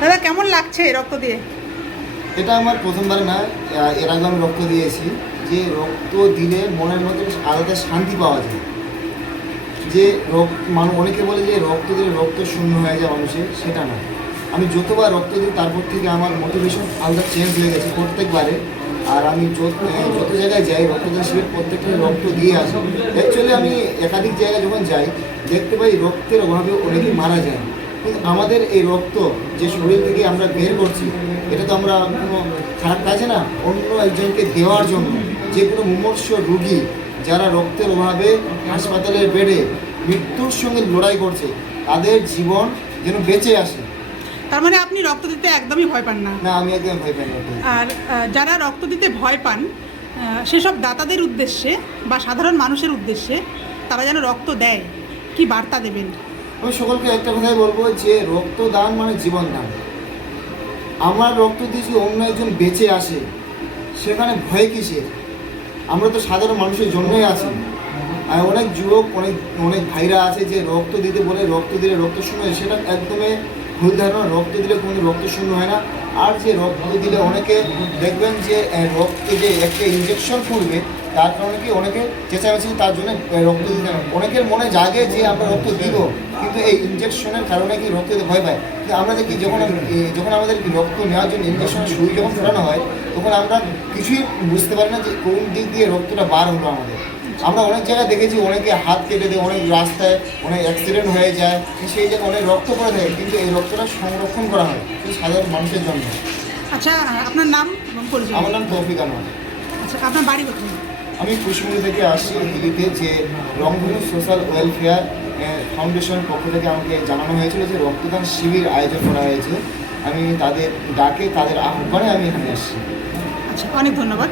দাদা কেমন লাগছে রক্ত দিয়ে? এটা আমার প্রথমবার না, এর আগে আমি রক্ত দিয়েছি। যে রক্ত দিলে মনের মধ্যে আলাদা শান্তি পাওয়া যায়। যে অনেকে বলে যে রক্ত দিলে রক্ত শূন্য হয়ে যায় মানুষের, সেটা না। আমি যতবার রক্ত দিই তারপর থেকে আমার মোটিভেশন আলাদা চেঞ্জ হয়ে গেছে প্রত্যেকবারে। আর আমি যত জায়গায় যাই রক্তদান শিবির প্রত্যেকটা রক্ত দিয়ে আসি। অ্যাকচুয়ালি আমি একাধিক জায়গায় যখন যাই দেখতে পাই রক্তের অভাবে অনেকেই মারা যায়। কিন্তু আমাদের এই রক্ত যে শরীর থেকে আমরা বের করছি, এটা তো আমরা কোনো খারাপ কাজে না, অন্য একজনকে দেওয়ার জন্য। যে কোনো মুমূর্ষ রুগী যারা রক্তের অভাবে হাসপাতালের বেডে মৃত্যুর সঙ্গে লড়াই করছে, তাদের জীবন যেন বেঁচে আসে। তার মানে আপনি রক্ত দিতে একদমই ভয় পান না? না, আমি একদম ভয় পাই না। আর যারা রক্ত দিতে ভয় পান সেসব দাতাদের উদ্দেশ্যে বা সাধারণ মানুষের উদ্দেশ্যে তারা যেন রক্ত দেয়, কি বার্তা দেবেন? আমি সকলকে একটা কথাই বলবো যে রক্তদান মানে জীবন দান। আমার রক্ত দিয়ে যদি অন্য একজন বেঁচে আসে, সেখানে ভয় কিসের? আমরা তো সাধারণ মানুষের জন্যই আছি। আর অনেক যুবক অনেক অনেক ভাইরা আছে যে রক্ত দিতে বলে রক্ত দিলে রক্ত শূন্য হয়, সেটা একদমই ভুল ধারণা। রক্ত দিলে কোনো রক্ত শূন্য হয় না। আর যে রক্ত দিলে অনেকে দেখবেন যে রক্তে যে একটা ইঞ্জেকশন করবে, তার কারণে কি অনেকে চেঁচামেচি, তার জন্য রক্ত দিতে না। অনেকের মনে জাগে যে আমরা রক্ত দিব, কিন্তু এই ইঞ্জেকশনের কারণে কি রক্ত দিতে ভয় পায়। কিন্তু আমরা দেখি যখন আমাদের রক্ত নেওয়ার জন্য ইঞ্জেকশনের সুই যখন ফোটানো হয়, তখন আমরা কিছুই বুঝতে পারি না যে কোন দিক দিয়ে রক্তটা বার হলো আমাদের। আমরা অনেক জায়গায় দেখেছি অনেকে হাত কেটে দেয়, অনেক রাস্তায় অনেক অ্যাক্সিডেন্ট হয়ে যায়, সেই জায়গায় অনেক রক্ত পড়ে থাকে, কিন্তু এই রক্তটা সংরক্ষণ করা হয় শুধু সাধারণ মানুষের জন্য। আচ্ছা, আপনার নাম এবং পরিচয়? আমার নাম তৌফিক আনোয়ার। আচ্ছা, আপনার বাড়ি কোথায়? আমি কুশমুড়ি থেকে আসছি। হিলিতে যে রংধনু সোশ্যাল ওয়েলফেয়ার ফাউন্ডেশনের পক্ষ থেকে আমাকে জানানো হয়েছিল যে রক্তদান শিবির আয়োজন করা হয়েছে। আমি তাদের ডাকে, তাদের আহ্বানে আমি এখানে এসেছি। আচ্ছা, অনেক ধন্যবাদ।